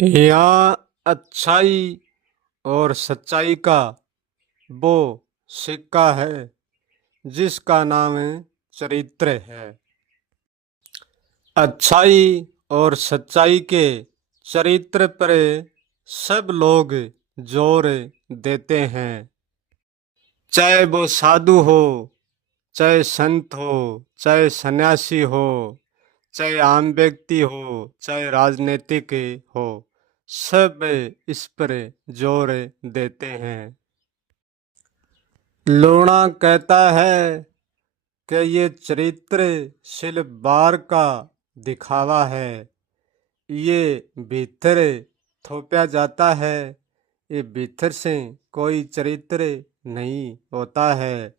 यहाँ अच्छाई और सच्चाई का वो सिक्का है जिसका नाम चरित्र है। अच्छाई और सच्चाई के चरित्र पर सब लोग जोर देते हैं। चाहे वो साधु हो, चाहे संत हो, चाहे सन्यासी हो, चाहे आम व्यक्ति हो, चाहे राजनीतिक हो, सब इस पर जोर देते हैं। लोणा कहता है कि ये चरित्र सिर्फ बाहर का दिखावा है, ये भीतर थोपा जाता है, ये भीतर से कोई चरित्र नहीं होता है।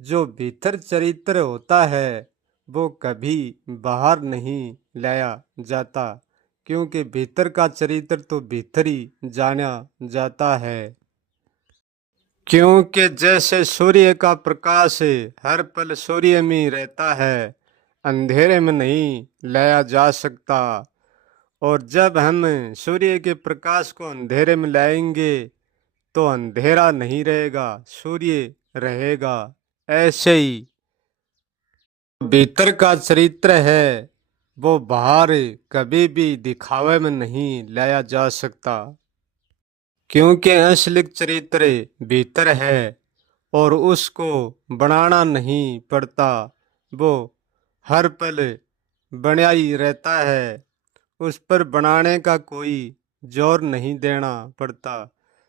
जो भीतर चरित्र होता है वो कभी बाहर नहीं लाया जाता, क्योंकि भीतर का चरित्र तो भीतर ही जाना जाता है। क्योंकि जैसे सूर्य का प्रकाश हर पल सूर्य में रहता है, अंधेरे में नहीं लाया जा सकता। और जब हम सूर्य के प्रकाश को अंधेरे में लाएंगे तो अंधेरा नहीं रहेगा, सूर्य रहेगा। ऐसे ही भीतर का चरित्र है वो बाहर कभी भी दिखावे में नहीं लाया जा सकता, क्योंकि असली चरित्र भीतर है और उसको बनाना नहीं पड़ता। वो हर पल बना ही रहता है, उस पर बनाने का कोई जोर नहीं देना पड़ता,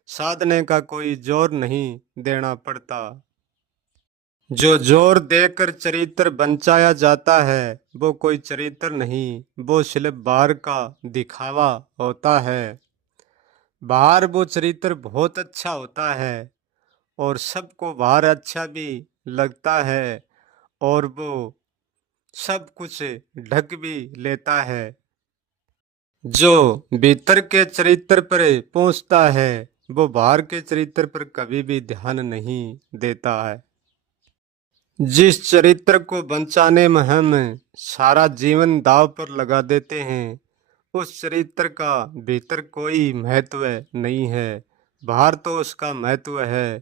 साधने का कोई जोर नहीं देना पड़ता। जो जोर देकर चरित्र बंचाया जाता है वो कोई चरित्र नहीं, वो सिर्फ बाहर का दिखावा होता है। बाहर वो चरित्र बहुत अच्छा होता है और सबको बाहर अच्छा भी लगता है और वो सब कुछ ढक भी लेता है। जो भीतर के चरित्र पर पहुंचता है वो बाहर के चरित्र पर कभी भी ध्यान नहीं देता है। जिस चरित्र को बचाने में हम सारा जीवन दांव पर लगा देते हैं, उस चरित्र का भीतर कोई महत्व नहीं है। बाहर तो उसका महत्व है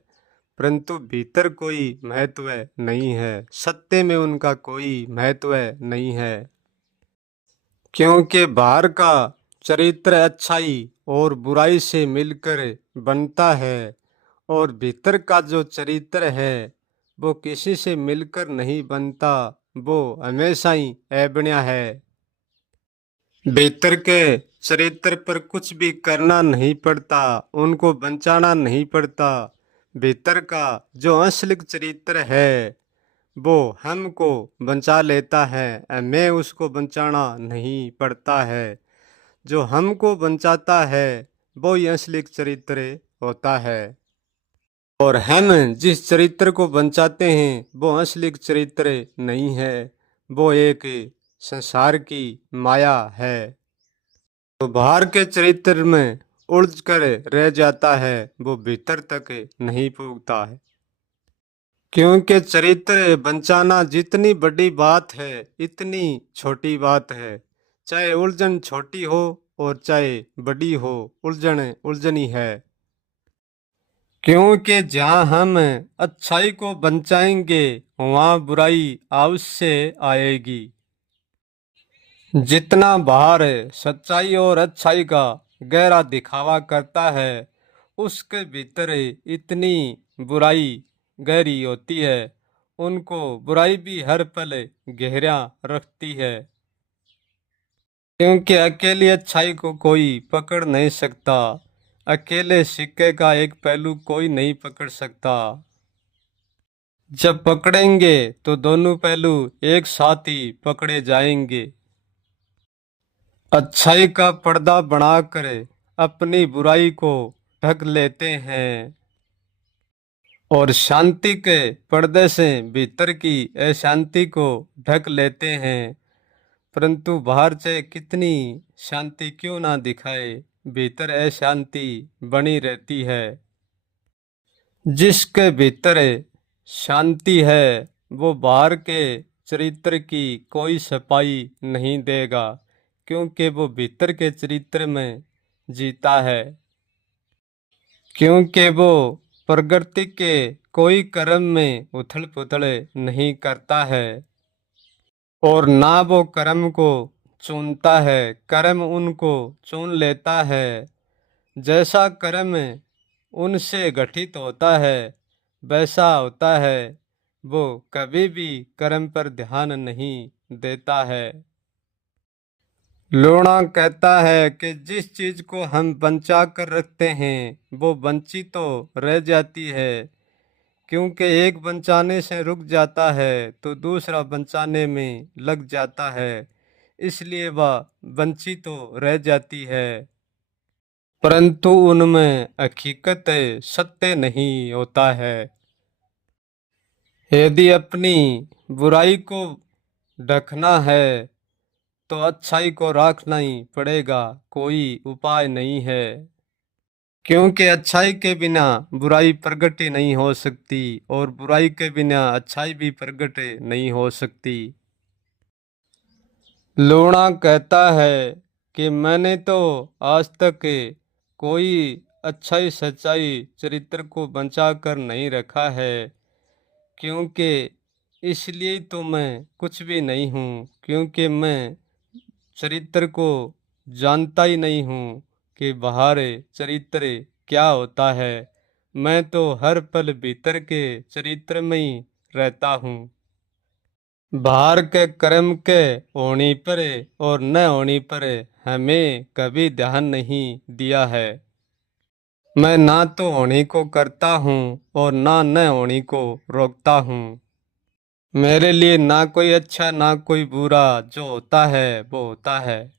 परंतु भीतर कोई महत्व नहीं है, सत्य में उनका कोई महत्व नहीं है। क्योंकि बाहर का चरित्र अच्छाई और बुराई से मिलकर बनता है और भीतर का जो चरित्र है वो किसी से मिलकर नहीं बनता, वो हमेशा ही ऐबन्या है। भीतर के चरित्र पर कुछ भी करना नहीं पड़ता, उनको बचाना नहीं पड़ता। भीतर का जो असली चरित्र है वो हमको बचा लेता है, हमें उसको बचाना नहीं पड़ता है। जो हमको बचाता है वो ही असली चरित्र होता है। और हम जिस चरित्र को बचाते हैं वो असली चरित्र नहीं है, वो एक संसार की माया है। तो बाहर के चरित्र में उलझ कर रह जाता है, वो भीतर तक नहीं पहुंचता है। क्योंकि चरित्र बचाना जितनी बड़ी बात है इतनी छोटी बात है। चाहे उलझन छोटी हो और चाहे बड़ी हो, उलझन उलझन ही है। क्योंकि जहाँ हम अच्छाई को बचाएंगे वहाँ बुराई अवश्य आएगी। जितना बाहर सच्चाई और अच्छाई का गहरा दिखावा करता है उसके भीतर इतनी बुराई गहरी होती है, उनको बुराई भी हर पल गहरा रखती है। क्योंकि अकेली अच्छाई को कोई पकड़ नहीं सकता, अकेले सिक्के का एक पहलू कोई नहीं पकड़ सकता। जब पकड़ेंगे तो दोनों पहलू एक साथ ही पकड़े जाएंगे। अच्छाई का पर्दा बनाकर अपनी बुराई को ढक लेते हैं और शांति के पर्दे से भीतर की अशांति को ढक लेते हैं। परंतु बाहर से कितनी शांति क्यों ना दिखाए, भीतर अशांति बनी रहती है। जिसके भीतर शांति है वो बाहर के चरित्र की कोई सफाई नहीं देगा, क्योंकि वो भीतर के चरित्र में जीता है, क्योंकि वो प्रकृति के कोई कर्म में उथल पुथल नहीं करता है और ना वो कर्म को चुनता है, कर्म उनको चुन लेता है। जैसा कर्म उनसे गठित होता है वैसा होता है, वो कभी भी कर्म पर ध्यान नहीं देता है। लोणा कहता है कि जिस चीज को हम बचा कर रखते हैं वो वंचित तो रह जाती है, क्योंकि एक बचाने से रुक जाता है तो दूसरा बचाने में लग जाता है, इसलिए वह वंचित तो रह जाती है, परंतु उनमें हकीकत सत्य नहीं होता है। यदि अपनी बुराई को ढकना है तो अच्छाई को रखना ही पड़ेगा, कोई उपाय नहीं है, क्योंकि अच्छाई के बिना बुराई प्रगट ही नहीं हो सकती और बुराई के बिना अच्छाई भी प्रगट नहीं हो सकती। लूणा कहता है कि मैंने तो आज तक कोई अच्छाई सच्चाई चरित्र को बचा कर नहीं रखा है, क्योंकि इसलिए तो मैं कुछ भी नहीं हूँ, क्योंकि मैं चरित्र को जानता ही नहीं हूँ कि बाहर चरित्र क्या होता है। मैं तो हर पल भीतर के चरित्र में ही रहता हूँ। बाहर के कर्म के होने पर और न होने पर हमें कभी ध्यान नहीं दिया है। मैं ना तो होने को करता हूँ और ना न होने को रोकता हूँ। मेरे लिए ना कोई अच्छा ना कोई बुरा, जो होता है वो होता है।